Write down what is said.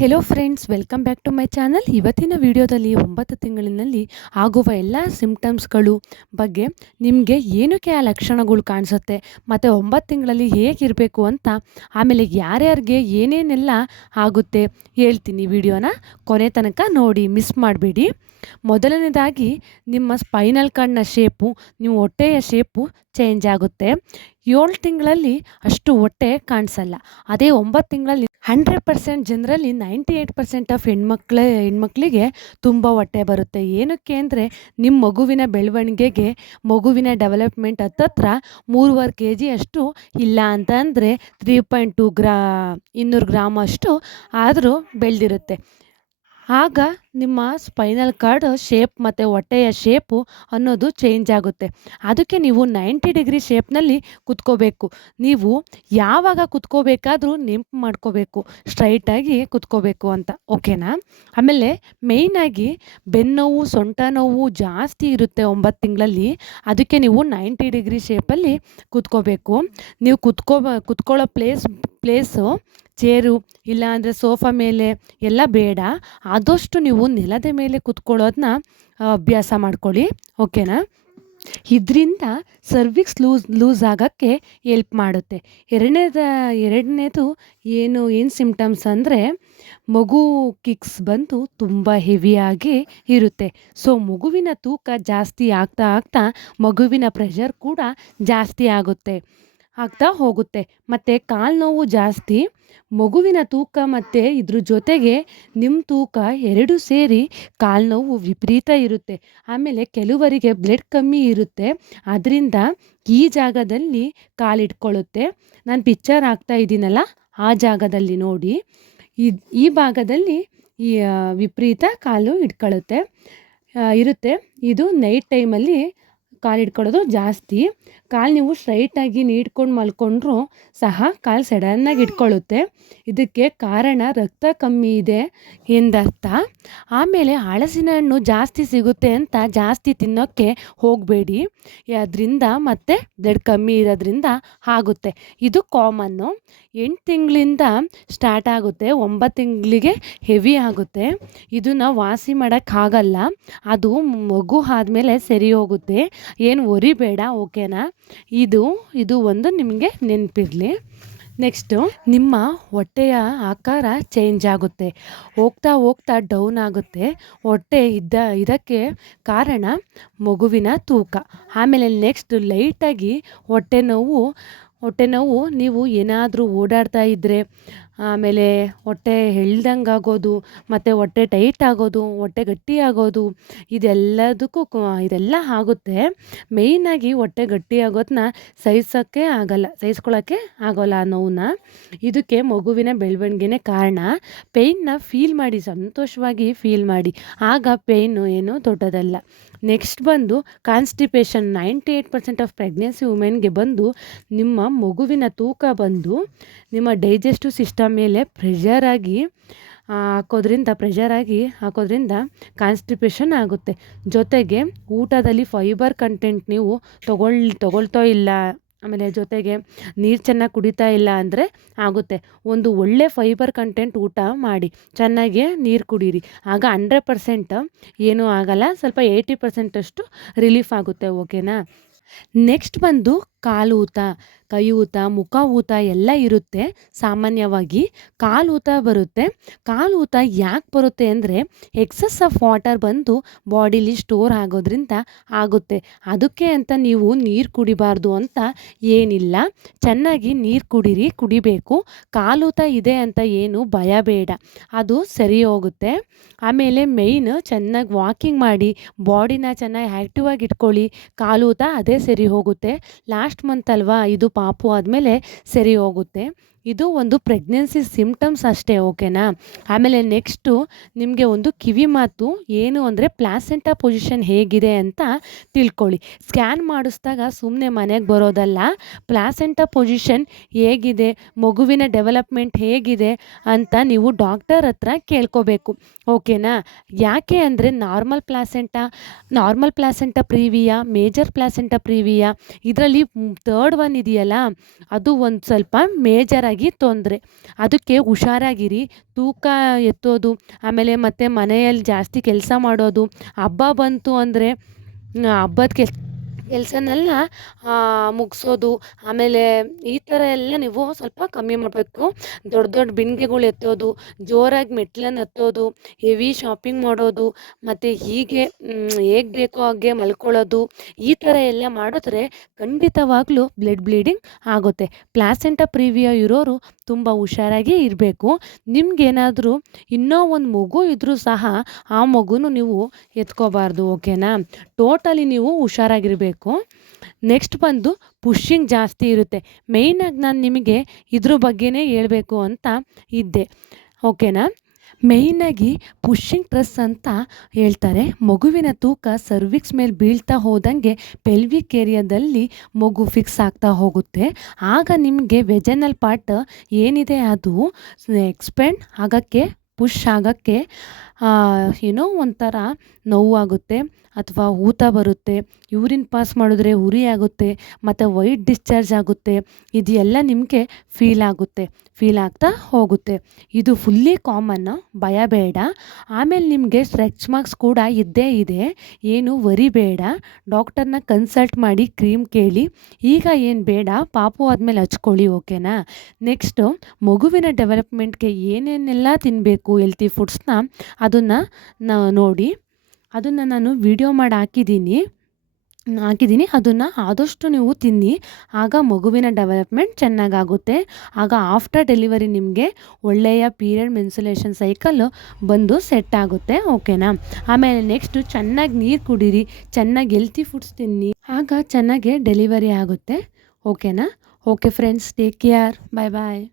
Hello friends, welcome back to my channel. ಇವತ್ತಿನ ವಿಡಿಯೋದಲ್ಲಿ 9 ತಿಂಗಳಿನಲ್ಲಿ ಆಗುವ ಎಲ್ಲ ಸಿಂಪ್ಟಮ್ಸ್ಗಳು ಬಗ್ಗೆ ನಿಮಗೆ ಏನಕ್ಕೆ ಆ ಲಕ್ಷಣಗಳು ಕಾಣಿಸುತ್ತೆ ಮತ್ತು 9 ತಿಂಗಳಲ್ಲಿ ಹೇಗಿರಬೇಕು ಅಂತ, ಆಮೇಲೆ ಯಾರ್ಯಾರಿಗೆ ಏನೇನೆಲ್ಲ ಆಗುತ್ತೆ ಹೇಳ್ತೀನಿ. ವಿಡಿಯೋನ ಕೊನೆ ತನಕ ನೋಡಿ, ಮಿಸ್ ಮಾಡಬೇಡಿ. ಮೊದಲನೇದಾಗಿ ನಿಮ್ಮ ಸ್ಪೈನಲ್ ಕಾರ್ಡ್ನ ಶೇಪು, ನೀವು ಹೊಟ್ಟೆಯ ಶೇಪು ಚೇಂಜ್ ಆಗುತ್ತೆ. 7 ತಿಂಗಳಲ್ಲಿ ಅಷ್ಟು ಹೊಟ್ಟೆ ಕಾಣಿಸಲ್ಲ. ಅದೇ 9 ತಿಂಗಳಲ್ಲಿ 100% ಜನರಲ್ಲಿ 98% ಆಫ್ ಹೆಣ್ಮಕ್ಳಿಗೆ ತುಂಬ ಹೊಟ್ಟೆ ಬರುತ್ತೆ. ಏನಕ್ಕೆ ಅಂದರೆ ನಿಮ್ಮ ಮಗುವಿನ ಬೆಳವಣಿಗೆಗೆ, ಮಗುವಿನ ಡೆವಲಪ್ಮೆಂಟ್ ಹತ್ತತ್ರ 3.5 kg ಅಷ್ಟು, ಇಲ್ಲ ಅಂತ ಅಂದರೆ 3.2 200 ಗ್ರಾಮ್ ಅಷ್ಟು ಆದರೂ ಬೆಳೆದಿರುತ್ತೆ. ಆಗ ನಿಮ್ಮ ಸ್ಪೈನಲ್ ಕಾರ್ಡ್ ಶೇಪ್ ಮತ್ತು ಹೊಟ್ಟೆಯ ಶೇಪು ಅನ್ನೋದು ಚೇಂಜ್ ಆಗುತ್ತೆ. ಅದಕ್ಕೆ ನೀವು 90 ಡಿಗ್ರಿ ಶೇಪ್ನಲ್ಲಿ ಕುತ್ಕೋಬೇಕು. ನೀವು ಯಾವಾಗ ಕುತ್ಕೋಬೇಕಾದ್ರೂ ನೆನಪು ಮಾಡ್ಕೋಬೇಕು, ಸ್ಟ್ರೈಟಾಗಿ ಕುತ್ಕೋಬೇಕು ಅಂತ, ಓಕೆನಾ? ಆಮೇಲೆ ಮೇಯ್ನಾಗಿ ಬೆನ್ನೋವು, ಸೊಂಟ ನೋವು ಜಾಸ್ತಿ ಇರುತ್ತೆ 9 ತಿಂಗಳಲ್ಲಿ. ಅದಕ್ಕೆ ನೀವು 90 ಡಿಗ್ರಿ ಶೇಪಲ್ಲಿ ಕುತ್ಕೋಬೇಕು. ನೀವು ಕುತ್ಕೊಳ್ಳೋ ಪ್ಲೇಸು ಚೇರು ಇಲ್ಲ ಅಂದರೆ ಸೋಫಾ ಮೇಲೆ ಎಲ್ಲ ಬೇಡ. ಆದಷ್ಟು ನೀವು ನೆಲದ ಮೇಲೆ ಕುತ್ಕೊಳ್ಳೋದನ್ನ ಅಭ್ಯಾಸ ಮಾಡ್ಕೊಳ್ಳಿ, ಓಕೆನಾ? ಇದರಿಂದ ಸರ್ವಿಕ್ಸ್ ಲೂಸ್ ಆಗೋಕ್ಕೆ ಹೆಲ್ಪ್ ಮಾಡುತ್ತೆ. ಎರಡನೇದು ಏನು ಸಿಂಪ್ಟಮ್ಸ್ ಅಂದರೆ, ಮಗು ಕಿಕ್ಸ್ ಬಂದು ತುಂಬ ಹೆವಿಯಾಗಿ ಇರುತ್ತೆ. ಸೊ ಮಗುವಿನ ತೂಕ ಜಾಸ್ತಿ ಆಗ್ತಾ ಮಗುವಿನ ಪ್ರೆಷರ್ ಕೂಡ ಜಾಸ್ತಿ ಆಗ್ತಾ ಹೋಗುತ್ತೆ. ಮತ್ತು ಕಾಲು ನೋವು ಜಾಸ್ತಿ, ಮಗುವಿನ ತೂಕ ಮತ್ತು ಇದ್ರ ಜೊತೆಗೆ ನಿಮ್ಮ ತೂಕ ಎರಡೂ ಸೇರಿ ಕಾಲು ನೋವು ವಿಪರೀತ ಇರುತ್ತೆ. ಆಮೇಲೆ ಕೆಲವರಿಗೆ ಬ್ಲಡ್ ಕಮ್ಮಿ ಇರುತ್ತೆ, ಅದರಿಂದ ಈ ಜಾಗದಲ್ಲಿ ಕಾಲಿಟ್ಕೊಳ್ಳುತ್ತೆ. ನಾನು ಪಿಕ್ಚರ್ ಹಾಕ್ತಾ ಇದ್ದೀನಲ್ಲ, ಆ ಜಾಗದಲ್ಲಿ ನೋಡಿ, ಈ ಭಾಗದಲ್ಲಿ ಈ ವಿಪರೀತ ಕಾಲು ಇರುತ್ತೆ. ಇದು ನೈಟ್ ಟೈಮಲ್ಲಿ ಕಾಲಿಟ್ಕೊಳ್ಳೋದು ಜಾಸ್ತಿ. ಕಾಲು ನೀವು ಸ್ಟ್ರೈಟಾಗಿ ನೀಡ್ಕೊಂಡು ಮಲ್ಕೊಂಡ್ರೂ ಸಹ ಕಾಲು ಸಡನ್ನಾಗಿ ಇಟ್ಕೊಳ್ಳುತ್ತೆ. ಇದಕ್ಕೆ ಕಾರಣ ರಕ್ತ ಕಮ್ಮಿ ಇದೆ ಎಂದರ್ಥ. ಆಮೇಲೆ ಹಲಸಿನ ಹಣ್ಣು ಜಾಸ್ತಿ ಸಿಗುತ್ತೆ ಅಂತ ಜಾಸ್ತಿ ತಿನ್ನೋಕ್ಕೆ ಹೋಗಬೇಡಿ. ಅದರಿಂದ ಮತ್ತೆ ಬ್ಲಡ್ ಕಮ್ಮಿ ಇರೋದ್ರಿಂದ ಆಗುತ್ತೆ. ಇದು ಕಾಮನ್ನು. 8 ತಿಂಗಳಿಂದ ಸ್ಟಾರ್ಟ್ ಆಗುತ್ತೆ, 9 ತಿಂಗಳಿಗೆ ಹೆವಿ ಆಗುತ್ತೆ. ಇದನ್ನು ವಾಸಿ ಮಾಡೋಕ್ಕಾಗಲ್ಲ, ಅದು ಮಗು ಆದಮೇಲೆ ಸರಿ ಹೋಗುತ್ತೆ. ಏನು ಒರಿಬೇಡ, ಓಕೆನಾ? ಇದು ಒಂದು ನಿಮಗೆ ನೆನಪಿರಲಿ. ನೆಕ್ಸ್ಟು, ನಿಮ್ಮ ಹೊಟ್ಟೆಯ ಆಕಾರ ಚೇಂಜ್ ಆಗುತ್ತೆ, ಹೋಗ್ತಾ ಡೌನ್ ಆಗುತ್ತೆ ಹೊಟ್ಟೆ. ಇದಕ್ಕೆ ಕಾರಣ ಮಗುವಿನ ತೂಕ. ಆಮೇಲೆ ನೆಕ್ಸ್ಟ್ ಲೈಟಾಗಿ ಹೊಟ್ಟೆ ನೋವು ನೀವು ಏನಾದರೂ ಓಡಾಡ್ತಾ ಇದ್ದರೆ, ಆಮೇಲೆ ಹೊಟ್ಟೆ ಎಳ್ದಂಗೆ ಆಗೋದು, ಮತ್ತು ಹೊಟ್ಟೆ ಟೈಟ್ ಆಗೋದು, ಹೊಟ್ಟೆ ಗಟ್ಟಿ ಆಗೋದು, ಇದೆಲ್ಲ ಆಗುತ್ತೆ. ಮೇಯ್ನಾಗಿ ಹೊಟ್ಟೆ ಗಟ್ಟಿ ಆಗೋದನ್ನ ಸಹಿಸ್ಕೊಳ್ಳೋಕ್ಕೆ ಆಗೋಲ್ಲ ಆ ನೋವನ್ನ. ಇದಕ್ಕೆ ಮಗುವಿನ ಬೆಳವಣಿಗೆನೇ ಕಾರಣ. ಪೇಯ್ನ ಫೀಲ್ ಮಾಡಿ, ಸಂತೋಷವಾಗಿ ಫೀಲ್ ಮಾಡಿ, ಆಗ ಪೇಯ್ನು ಏನು ದೊಡ್ಡದಲ್ಲ. ನೆಕ್ಸ್ಟ್ ಬಂದು ಕಾನ್ಸ್ಟಿಪೇಷನ್. 98% ಆಫ್ ಪ್ರೆಗ್ನೆನ್ಸಿ ವುಮೆನ್ಗೆ ಬಂದು ನಿಮ್ಮ ಮಗುವಿನ ತೂಕ ಬಂದು ನಿಮ್ಮ ಡೈಜೆಸ್ಟಿವ್ ಸಿಸ್ಟಮ್ ಮೇಲೆ ಪ್ರೆಷರ್ ಆಗಿ ಹಾಕೋದ್ರಿಂದ ಕಾನ್ಸ್ಟಿಪೇಷನ್ ಆಗುತ್ತೆ. ಜೊತೆಗೆ ಊಟದಲ್ಲಿ ಫೈಬರ್ ಕಂಟೆಂಟ್ ನೀವು ತಗೊಳ್ತಾ ಇಲ್ಲ, ಆಮೇಲೆ ಜೊತೆಗೆ ನೀರು ಚೆನ್ನಾಗಿ ಕುಡಿತಾ ಇಲ್ಲ ಅಂದರೆ ಆಗುತ್ತೆ. ಒಂದು ಒಳ್ಳೆ ಫೈಬರ್ ಕಂಟೆಂಟ್ ಊಟ ಮಾಡಿ, ಚೆನ್ನಾಗಿ ನೀರು ಕುಡೀರಿ. ಆಗ 100% ಏನೂ ಆಗಲ್ಲ, ಸ್ವಲ್ಪ 80% ಅಷ್ಟು ರಿಲೀಫ್ ಆಗುತ್ತೆ, ಓಕೆನಾ? ನೆಕ್ಸ್ಟ್ ಬಂದು ಕಾಲು ಊತ, ಕೈ ಊತ, ಮುಖ ಊತ ಎಲ್ಲ ಇರುತ್ತೆ. ಸಾಮಾನ್ಯವಾಗಿ ಕಾಲು ಊತ ಬರುತ್ತೆ. ಕಾಲು ಊತ ಯಾಕೆ ಬರುತ್ತೆ ಅಂದರೆ, ಎಕ್ಸಸ್ ಆಫ್ ವಾಟರ್ ಬಂದು ಬಾಡಿಲಿ ಸ್ಟೋರ್ ಆಗೋದ್ರಿಂದ ಆಗುತ್ತೆ. ಅದಕ್ಕೆ ಅಂತ ನೀವು ನೀರು ಕುಡಿಬಾರ್ದು ಅಂತ ಏನಿಲ್ಲ, ಚೆನ್ನಾಗಿ ನೀರು ಕುಡಿಬೇಕು. ಕಾಲೂತ ಇದೆ ಅಂತ ಏನು ಭಯ ಬೇಡ, ಅದು ಸರಿ ಹೋಗುತ್ತೆ. ಆಮೇಲೆ ಮೇಯ್ನ್ ಚೆನ್ನಾಗಿ ವಾಕಿಂಗ್ ಮಾಡಿ, ಬಾಡಿನ ಚೆನ್ನಾಗಿ ಆ್ಯಕ್ಟಿವ್ ಆಗಿ ಇಟ್ಕೊಳ್ಳಿ. ಕಾಲೂತ ಅದೇ ಸರಿ ಹೋಗುತ್ತೆ. ಲಾಸ್ಟ್ ಮಂತ್ ಅಲ್ವಾ, ಇದು ಪಾಪು ಆದಮೇಲೆ ಸರಿ ಹೋಗುತ್ತೆ. ಇದು ಒಂದು ಪ್ರೆಗ್ನೆನ್ಸಿ ಸಿಂಪ್ಟಮ್ಸ್ ಅಷ್ಟೇ, ಓಕೆನಾ? ಆಮೇಲೆ ನೆಕ್ಸ್ಟು ನಿಮಗೆ ಒಂದು ಕಿವಿ ಮಾತು ಏನು ಅಂದರೆ, ಪ್ಲಾಸೆಂಟಾ ಪೊಸಿಷನ್ ಹೇಗಿದೆ ಅಂತ ತಿಳ್ಕೊಳ್ಳಿ. ಸ್ಕ್ಯಾನ್ ಮಾಡಿಸಿದಾಗ ಸುಮ್ಮನೆ ಮನೆಗೆ ಬರೋದಲ್ಲ, ಪ್ಲಾಸೆಂಟಾ ಪೊಸಿಷನ್ ಹೇಗಿದೆ, ಮಗುವಿನ ಡೆವಲಪ್ಮೆಂಟ್ ಹೇಗಿದೆ ಅಂತ ನೀವು ಡಾಕ್ಟರ್ ಹತ್ರ ಕೇಳ್ಕೋಬೇಕು, ಓಕೆನಾ? ಯಾಕೆ ಅಂದರೆ ನಾರ್ಮಲ್ ಪ್ಲಾಸೆಂಟಾ ಪ್ರೀವಿಯಾ, ಮೇಜರ್ ಪ್ಲಾಸೆಂಟಾ ಪ್ರೀವಿಯಾ, ಇದರಲ್ಲಿ 3rd ಒನ್ ಇದೆಯಲ್ಲ, ಅದು ಒಂದು ಸ್ವಲ್ಪ ಮೇಜರಾಗಿ ಹೆಚ್ಚಾಗಿ ತೊಂದರೆ. ಅದಕ್ಕೆ ಹುಷಾರಾಗಿರಿ. ತೂಕ ಎತ್ತೋದು, ಆಮೇಲೆ ಮತ್ತೆ ಮನೆಯಲ್ಲಿ ಜಾಸ್ತಿ ಕೆಲಸ ಮಾಡೋದು, ಹಬ್ಬ ಬಂತು ಅಂದರೆ ಹಬ್ಬದ ಕೆಲಸನೆಲ್ಲ ಮುಗಿಸೋದು, ಆಮೇಲೆ ಈ ಥರ ಎಲ್ಲ ನೀವು ಸ್ವಲ್ಪ ಕಮ್ಮಿ ಮಾಡಬೇಕು. ದೊಡ್ಡ ದೊಡ್ಡ ಬಿಂದಿಗೆಗಳು ಎತ್ತೋದು, ಜೋರಾಗಿ ಮೆಟ್ಲನ್ನು ಹತ್ತೋದು, ಹೆವಿ ಶಾಪಿಂಗ್ ಮಾಡೋದು, ಮತ್ತು ಹೀಗೆ ಹೇಗೆ ಬೇಕೋ ಹಾಗೆ ಮಲ್ಕೊಳ್ಳೋದು, ಈ ಥರ ಎಲ್ಲ ಮಾಡಿದ್ರೆ ಖಂಡಿತವಾಗ್ಲೂ ಬ್ಲಡ್ ಬ್ಲೀಡಿಂಗ್ ಆಗುತ್ತೆ. ಪ್ಲಾಸೆಂಟಾ ಪ್ರಿವಿಯಾ ಇರೋರು ತುಂಬ ಹುಷಾರಾಗಿ ಇರಬೇಕು. ನಿಮ್ಗೇನಾದರೂ ಇನ್ನೂ ಒಂದು ಮಗು ಇದ್ದರೂ ಸಹ ಆ ಮಗುನು ನೀವು ಎತ್ಕೋಬಾರ್ದು, ಓಕೆನಾ? ಟೋಟಲಿ ನೀವು ಹುಷಾರಾಗಿರಬೇಕು. ನೆಕ್ಸ್ಟ್ ಬಂದು ಪುಷ್ಷಿಂಗ್ ಜಾಸ್ತಿ ಇರುತ್ತೆ. ಮೇಯ್ನಾಗಿ ನಾನು ನಿಮಗೆ ಇದ್ರ ಬಗ್ಗೆನೇ ಹೇಳಬೇಕು ಅಂತ ಇದ್ದೆ, ಓಕೆನಾ? ಮೇಯ್ನಾಗಿ ಪುಷ್ಷಿಂಗ್ ಪ್ರೆಸ್ ಅಂತ ಹೇಳ್ತಾರೆ. ಮಗುವಿನ ತೂಕ ಸರ್ವಿಕ್ಸ್ ಮೇಲೆ ಬೀಳ್ತಾ ಹೋದಂಗೆ ಪೆಲ್ವಿಕ್ ಏರಿಯಾದಲ್ಲಿ ಮಗು ಫಿಕ್ಸ್ ಆಗ್ತಾ ಹೋಗುತ್ತೆ. ಆಗ ನಿಮಗೆ ವೆಜನಲ್ ಪಾರ್ಟ್ ಏನಿದೆ ಅದು ಎಕ್ಸ್ಪೆಂಡ್ ಆಗೋಕ್ಕೆ, ಪುಷ್ ಆಗೋಕ್ಕೆ ಏನೋ ಒಂಥರ ನೋವಾಗುತ್ತೆ ಅಥವಾ ಊತ ಬರುತ್ತೆ, ಯೂರಿನ್ ಪಾಸ್ ಮಾಡಿದ್ರೆ ಉರಿ ಆಗುತ್ತೆ, ಮತ್ತು ವೈಟ್ ಡಿಸ್ಚಾರ್ಜ್ ಆಗುತ್ತೆ. ಇದು ಎಲ್ಲ ನಿಮಗೆ ಫೀಲ್ ಆಗ್ತಾ ಹೋಗುತ್ತೆ. ಇದು ಫುಲ್ಲಿ ಕಾಮನ್ನು, ಭಯ ಬೇಡ. ಆಮೇಲೆ ನಿಮಗೆ ಸ್ಟ್ರೆಚ್ ಮಾರ್ಕ್ಸ್ ಕೂಡ ಇದ್ದೇ ಇದೆ, ಏನು ವರಿ ಬೇಡ. ಡಾಕ್ಟರ್ನ ಕನ್ಸಲ್ಟ್ ಮಾಡಿ ಕ್ರೀಮ್ ಕೇಳಿ. ಈಗ ಏನು ಬೇಡ, ಪಾಪು ಆದಮೇಲೆ ಹಚ್ಕೊಳ್ಳಿ, ಓಕೆನಾ? ನೆಕ್ಸ್ಟು ಮಗುವಿನ ಡೆವಲಪ್ಮೆಂಟ್ಗೆ ಏನೇನೆಲ್ಲ ತಿನ್ನಬೇಕು ಹೆಲ್ತಿ ಫುಡ್ಸ್ನ ಅದನ್ನು ನೋಡಿ. ಅದನ್ನು ನಾನು ವಿಡಿಯೋ ಮಾಡಿ ಹಾಕಿದ್ದೀನಿ. ಅದನ್ನು ಆದಷ್ಟು ನೀವು ತಿನ್ನಿ. ಆಗ ಮಗುವಿನ ಡೆವಲಪ್ಮೆಂಟ್ ಚೆನ್ನಾಗಾಗುತ್ತೆ. ಆಗ ಆಫ್ಟರ್ ಡೆಲಿವರಿ ನಿಮಗೆ ಒಳ್ಳೆಯ ಪೀರಿಯಡ್ ಮೆನ್ಸುಲೇಷನ್ ಸೈಕಲ್ಲು ಬಂದು ಸೆಟ್ ಆಗುತ್ತೆ, ಓಕೆನಾ? ಆಮೇಲೆ ನೆಕ್ಸ್ಟು ಚೆನ್ನಾಗಿ ನೀರು ಕುಡೀರಿ, ಚೆನ್ನಾಗಿ ಹೆಲ್ತಿ ಫುಡ್ಸ್ ತಿನ್ನಿ, ಆಗ ಚೆನ್ನಾಗೆ ಡೆಲಿವರಿ ಆಗುತ್ತೆ, ಓಕೆನಾ? ಓಕೆ ಫ್ರೆಂಡ್ಸ್, ಟೇಕ್ ಕೇರ್, ಬಾಯ್ ಬಾಯ್.